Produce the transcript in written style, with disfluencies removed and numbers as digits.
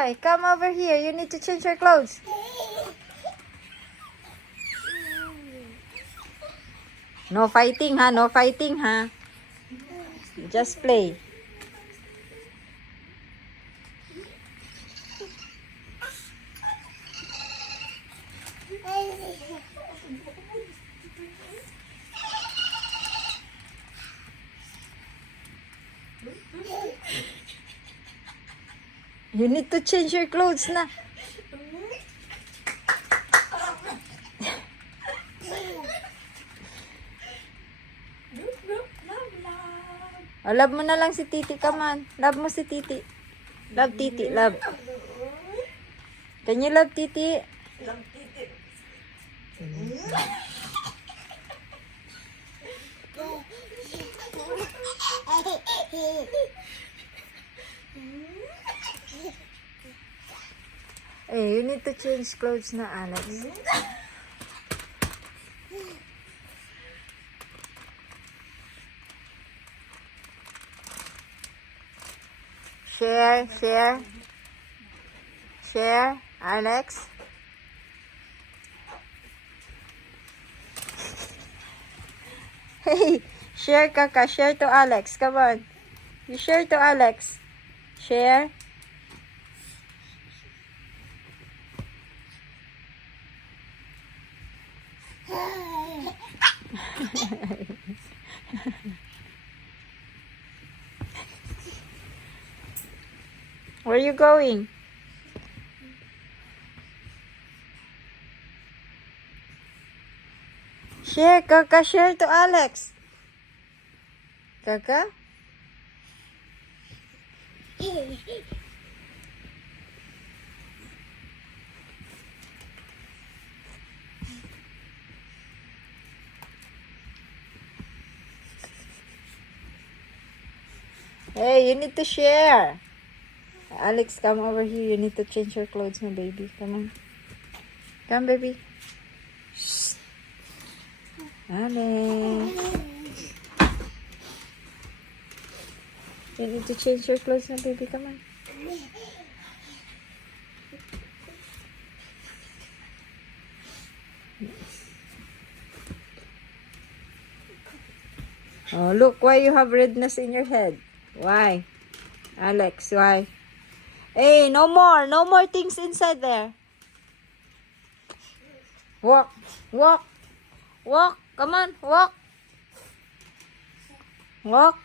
Hey, come over here. You need to change your clothes. No fighting, ha? No fighting, ha? Just play. You need to change your clothes na. Oh, love mo na lang si Titi, come on. Love mo si Titi. Love Titi, love. Can you love Titi? Love Titi. Hey, you need to change clothes na, Alex. Share, share. Share, Alex. Hey, share Kaka. Share to Alex. Come on. You share to Alex. Share. Where are you going? Share, Kaka. Share to Alex. Kaka? Hey, you need to share. Alex, come over here. You need to change your clothes, my baby. Come on. Come, baby. Shh. Alex. You need to change your clothes, my baby. Come on. Oh, look. Why you have redness in your head? Why? Alex, why? Hey, no more. No more things inside there. Walk. Walk. Walk. Come on. Walk. Walk.